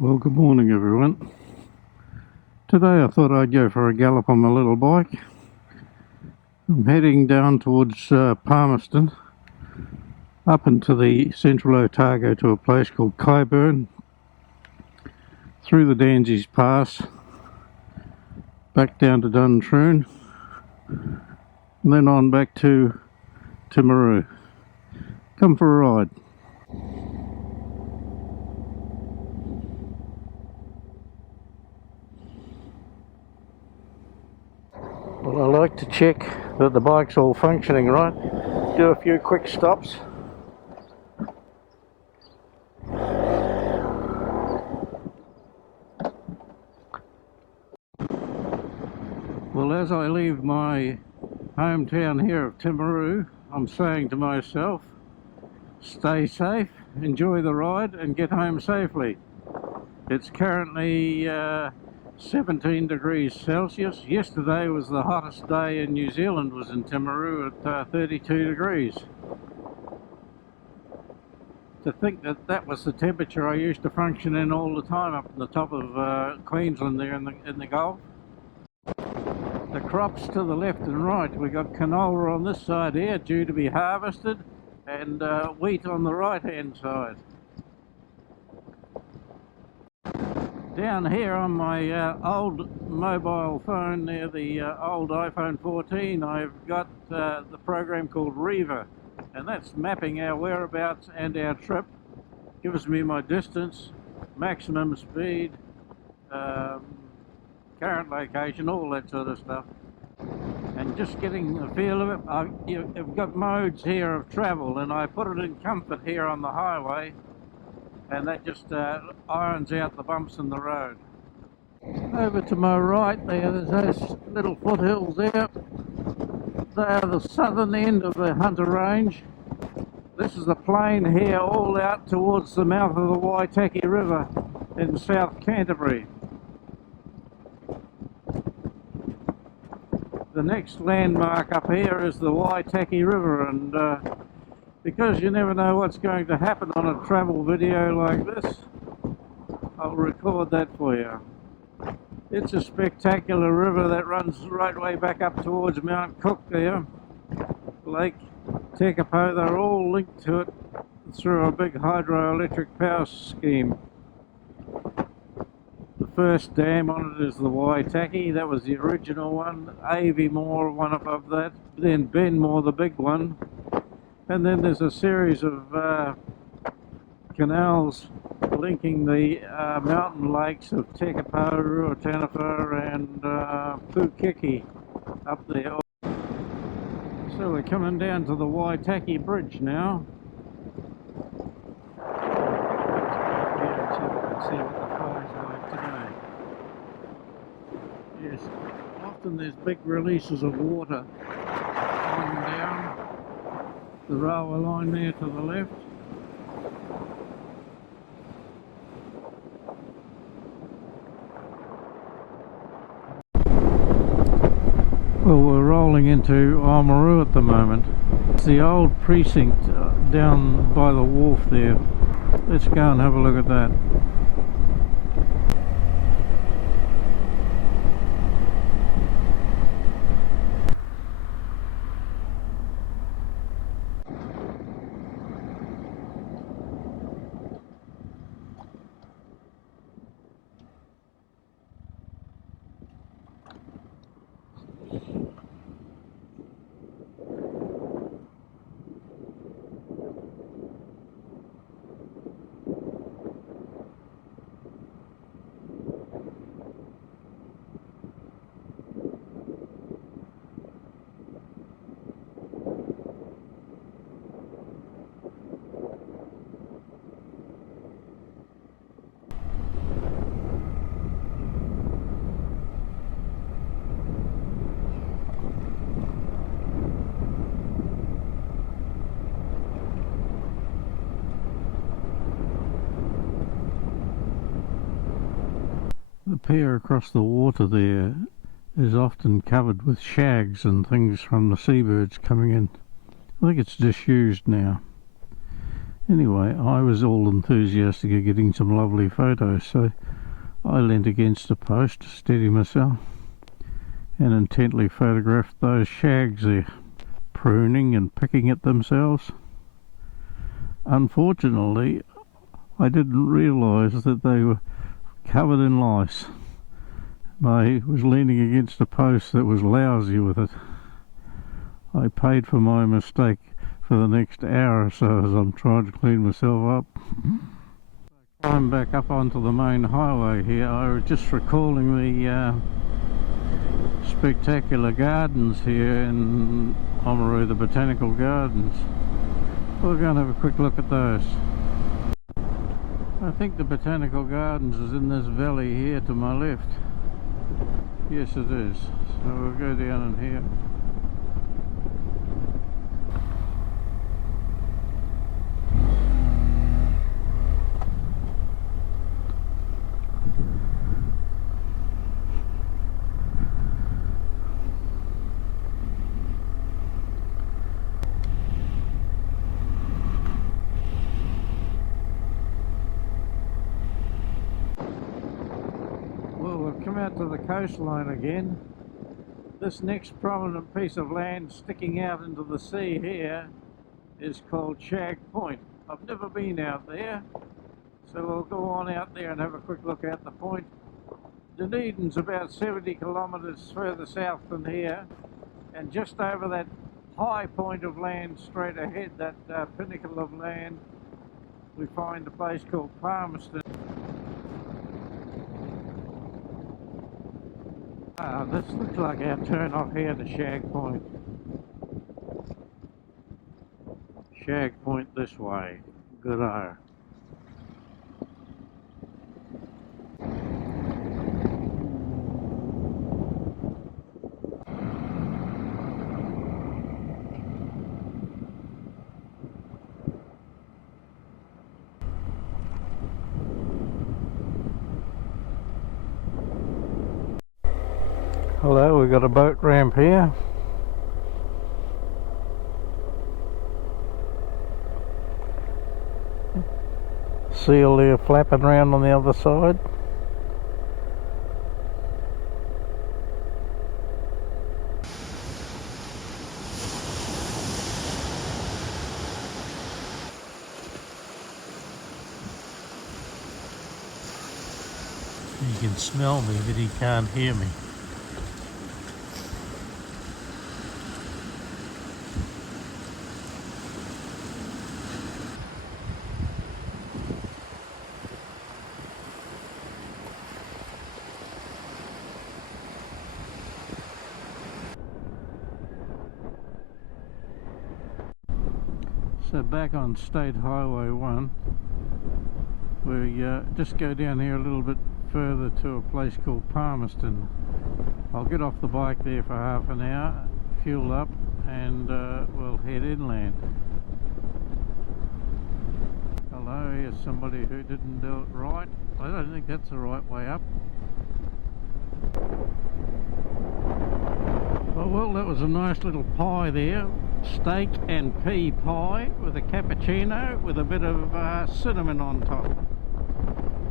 Well, good morning everyone. Today I thought I'd go for a gallop on my little bike. I'm heading down towards Palmerston, up into the Central Otago to a place called Kyburn, through the Danseys Pass, back down to Duntroon, and then on back to Oamaru. Come for a ride. Well, I like to check that the bike's all functioning right. Do a few quick stops. Well, as I leave my hometown here of Oamaru, I'm saying to myself, stay safe, enjoy the ride and get home safely. It's currently 17 degrees Celsius. Yesterday was the hottest day in New Zealand, was in Oamaru at 32 degrees. To think that that was the temperature I used to function in all the time up in the top of Queensland there in the Gulf. The crops to the left and right, we got canola on this side here due to be harvested, and wheat on the right hand side. Down here on my old mobile phone near the old iPhone 14, I've got the program called Reaver, and that's mapping our whereabouts and our trip. Gives me my distance, maximum speed, current location, all that sort of stuff. And just getting the feel of it, you've got modes here of travel, and I put it in comfort here on the highway, and that just irons out the bumps in the road. Over to my right there's those little foothills there. They are the southern end of the Hunter Range. This is the plain here all out towards the mouth of the Waitaki River in South Canterbury. The next landmark up here is the Waitaki River, and because you never know what's going to happen on a travel video like this, I'll record that for you. It's a spectacular river that runs right way back up towards Mount Cook there. Lake Tekapo, they're all linked to it through a big hydroelectric power scheme. The first dam on it is the Waitaki, that was the original one. Aviemore, one above that. Then Benmore, the big one. And then there's a series of canals linking the mountain lakes of Tekapo, Ruataniwha and Pukeki up there. So we're coming down to the Waitaki Bridge now. Yeah, so we can see what the flow's like today. Yes, often there's big releases of water coming down the railway line there to the left. Well, we're rolling into Oamaru at the moment. It's the old precinct down by the wharf there. Let's go and have a look at that. The pier across the water there is often covered with shags and things from the seabirds coming in. I think it's disused now. Anyway, I was all enthusiastic of getting some lovely photos, so I leant against a post to steady myself and intently photographed those shags there, pruning and picking at themselves. Unfortunately, I didn't realise that they were covered in lice. I was leaning against a post that was lousy with it. I paid for my mistake for the next hour or so as I'm trying to clean myself up. I'm back up onto the main highway here. I was just recalling the spectacular gardens here in Oamaru, the botanical gardens. We'll go and have a quick look at those. I think the botanical gardens is in this valley here to my left. Yes, it is. So we'll go down in here. Come out to the coastline again. This next prominent piece of land sticking out into the sea here is called Shag Point. I've never been out there, so we'll go on out there and have a quick look at the point. Dunedin's about 70 kilometres further south than here, and just over that high point of land straight ahead, that pinnacle of land, we find a place called Palmerston. This looks like our turn off here to Shag Point. Shag Point this way. Good-o. Hello, we've got a boat ramp here. Seal there flapping around on the other side. He can smell me, but he can't hear me. So back on State Highway 1, we just go down here a little bit further to a place called Palmerston. I'll get off the bike there for half an hour, fuel up, and we'll head inland. Hello, here's somebody who didn't do it right. I don't think that's the right way up. Oh well, that was a nice little pie there. Steak and pea pie with a cappuccino with a bit of cinnamon on top.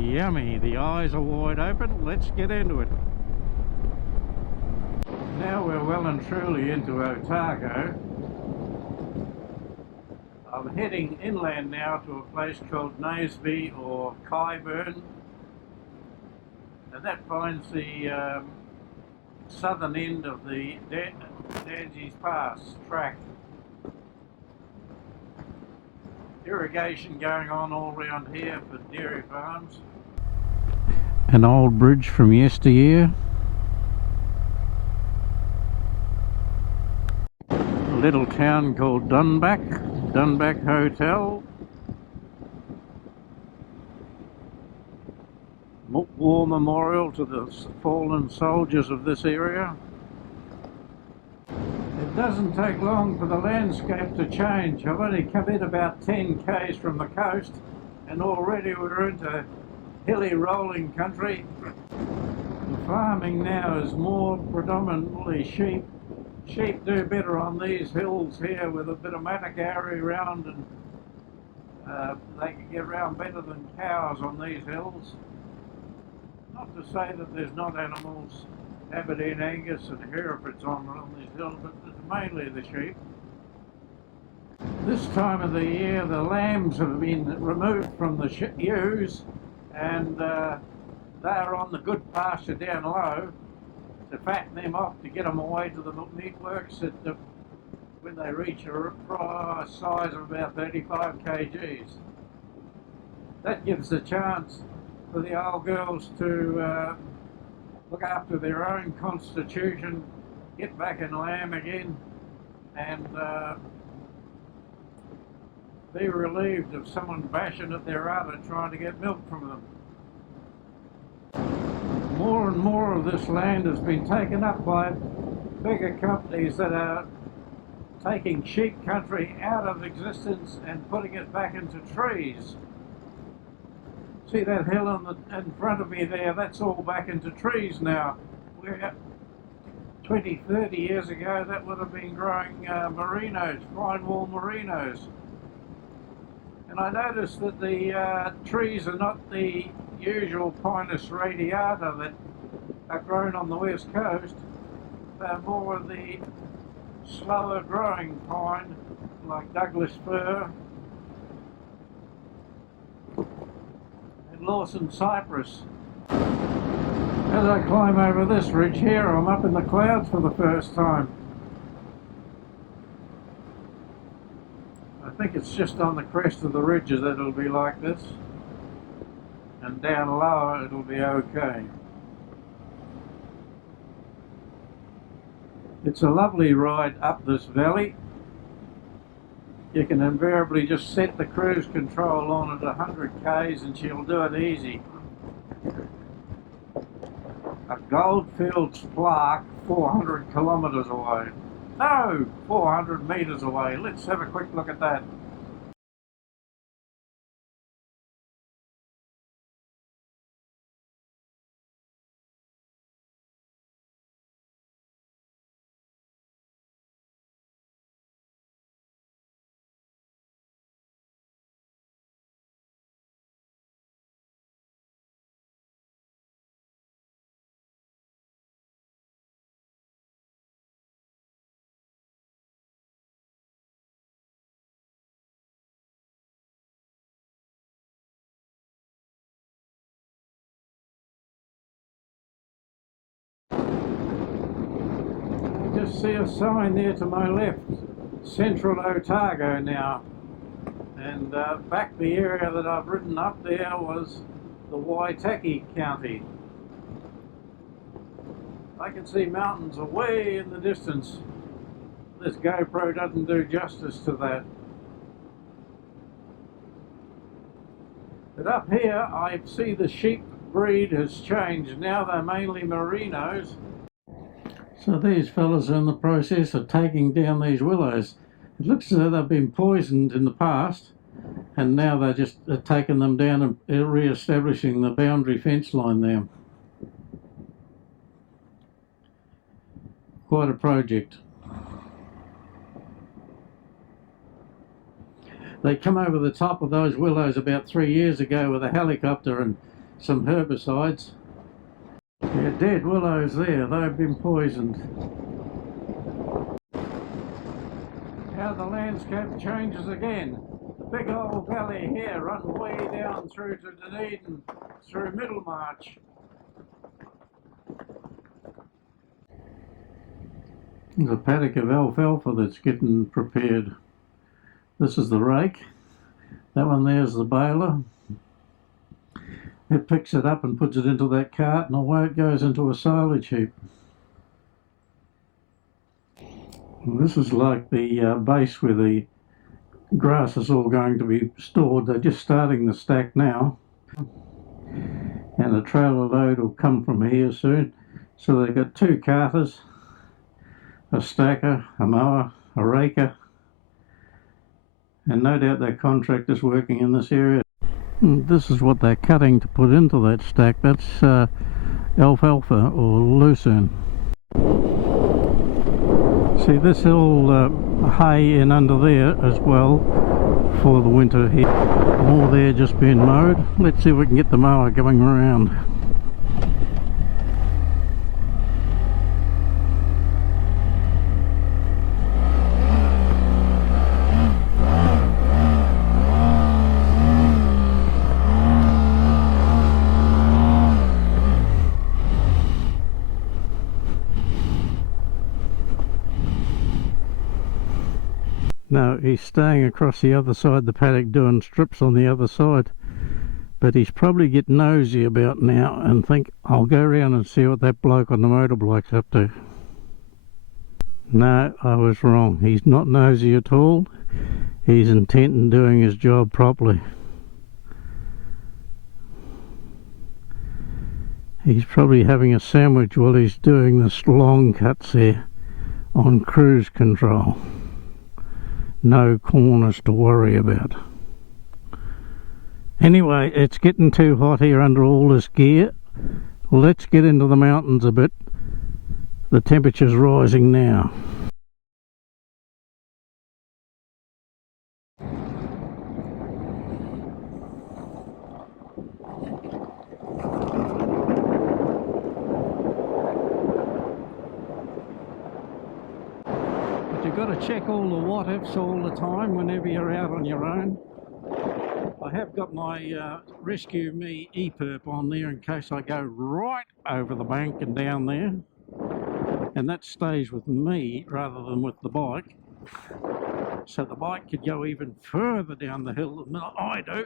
Yummy, the eyes are wide open. Let's get into it. Now we're well and truly into Otago. I'm heading inland now to a place called Naseby or Kyburn, and that finds the southern end of the Danseys Pass track. Irrigation going on all around here for dairy farms. An old bridge from yesteryear. A little town called Dunback Hotel. War memorial to the fallen soldiers of this area. It doesn't take long for the landscape to change. I've only come in about 10 k's from the coast and already we're into hilly rolling country. The farming now is more predominantly sheep. Sheep do better on these hills here with a bit of matagari around They can get around better than cows on these hills. Not to say that there's not animals, Aberdeen Angus and Herefords on these hills, but it's mainly the sheep. This time of the year the lambs have been removed from the ewes, and they're on the good pasture down low to fatten them off to get them away to the meatworks when they reach a size of about 35 kgs. That gives the chance for the old girls to look after their own constitution, get back in lamb again, and be relieved of someone bashing at their udder trying to get milk from them. More and more of this land has been taken up by bigger companies that are taking sheep country out of existence and putting it back into trees. See that hill in front of me there, that's all back into trees now. Where 20, 30 years ago that would have been growing merinos, fine wool merinos. And I noticed that the trees are not the usual Pinus radiata that are grown on the west coast. They're more of the slower growing pine, like Douglas fir and Lawson cypress. As I climb over this ridge here, I'm up in the clouds for the first time. I think it's just on the crest of the ridges that it'll be like this, and down lower it'll be okay. It's a lovely ride up this valley. You can invariably just set the cruise control on at 100 k's and she'll do it easy. A goldfields plaque 400 kilometres away. No, 400 metres away. Let's have a quick look at that. Just see a sign there to my left, Central Otago now, and back the area that I've ridden up there was the Waitaki County. I can see mountains away in the distance. This GoPro doesn't do justice to that. But up here I see the sheep breed has changed. Now they're mainly merinos. So these fellas are in the process of taking down these willows. It looks as though they've been poisoned in the past, and now they're just taking them down and re-establishing the boundary fence line there. Quite a project. They come over the top of those willows about 3 years ago with a helicopter and some herbicides. Yeah, dead willows there, they've been poisoned. How the landscape changes again. The big old valley here runs way down through to Dunedin, through Middlemarch. There's a paddock of alfalfa that's getting prepared. This is the rake. That one there's the baler. It picks it up and puts it into that cart, and away it goes into a silage heap. And this is like the base where the grass is all going to be stored. They're just starting the stack now, and a trailer load will come from here soon. So they've got 2 carters, a stacker, a mower, a raker, and no doubt their contractor's working in this area. And this is what they're cutting to put into that stack. That's alfalfa or lucerne. See, this all hay in under there as well for the winter here. All there just being mowed. Let's see if we can get the mower going around. No, he's staying across the other side of the paddock doing strips on the other side. But he's probably getting nosy about now and think, I'll go around and see what that bloke on the motorbike's up to. No, I was wrong. He's not nosy at all. He's intent on doing his job properly. He's probably having a sandwich while he's doing this long cuts there on cruise control. No corners to worry about. Anyway, it's getting too hot here under all this gear. Let's get into the mountains a bit. The temperature's rising now. You've got to check all the what-ifs all the time whenever you're out on your own. I have got my Rescue Me e-perp on there in case I go right over the bank and down there. And that stays with me rather than with the bike. So the bike could go even further down the hill than I do.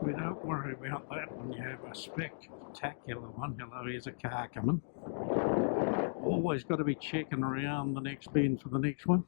We don't worry about that when you have a spectacular one. Hello, here's a car coming. Always got to be checking around the next bend for the next one.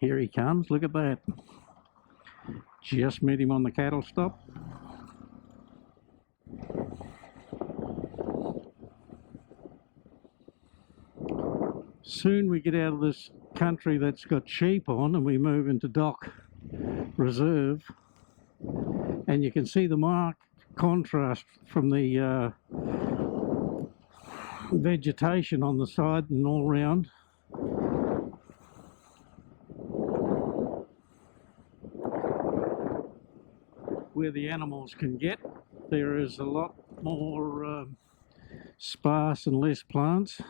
Here he comes, look at that. Just met him on the cattle stop. Soon we get out of this country that's got sheep on and we move into dock reserve, and you can see the marked contrast from the vegetation on the side and all round. Where the animals can get, there is a lot more sparse and less plants.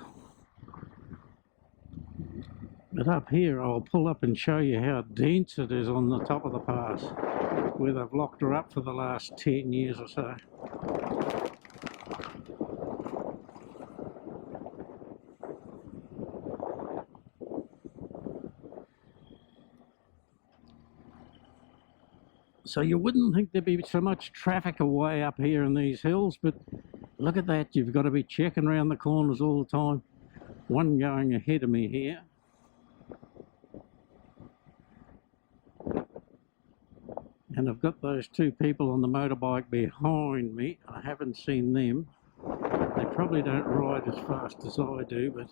But up here, I'll pull up and show you how dense it is on the top of the pass, where they've locked her up for the last 10 years or so. So you wouldn't think there'd be so much traffic away up here in these hills, but look at that. You've got to be checking around the corners all the time. One going ahead of me here. And I've got those two people on the motorbike behind me. I haven't seen them. They probably don't ride as fast as I do, but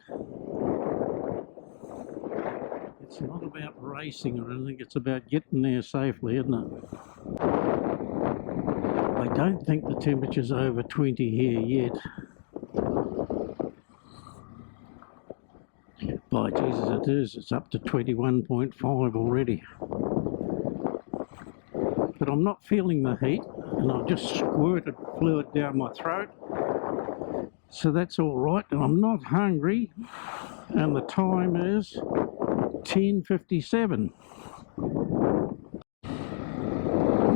it's not about racing or anything. It's about getting there safely, isn't it? I don't think the temperature's over 20 here yet. By Jesus, it is. It's up to 21.5 already. But I'm not feeling the heat, and I've just squirted fluid down my throat. So that's all right, and I'm not hungry, and the time is 10:57.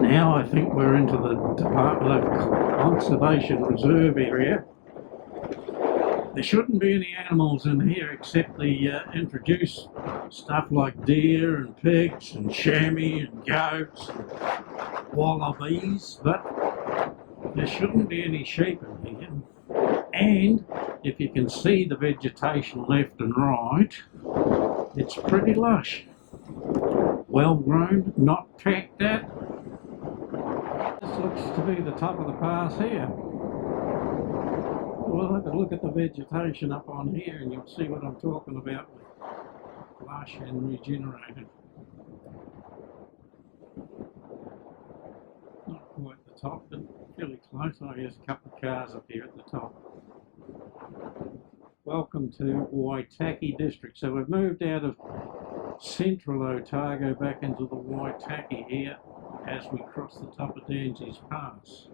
Now I think we're into the Department of Conservation Reserve area. There shouldn't be any animals in here except the introduced stuff like deer and pigs and chamois and goats and wallabies, but there shouldn't be any sheep in here. And if you can see the vegetation left and right, it's pretty lush. Well grown, not packed at. This looks to be the top of the pass here. We'll have a look at the vegetation up on here and you'll see what I'm talking about with lush and regenerated. Not quite the top, but fairly close. Oh, there's a couple of cars up here at the top. Welcome to Waitaki district. So we've moved out of Central Otago back into the Waitaki here as we cross the top of Danseys Pass.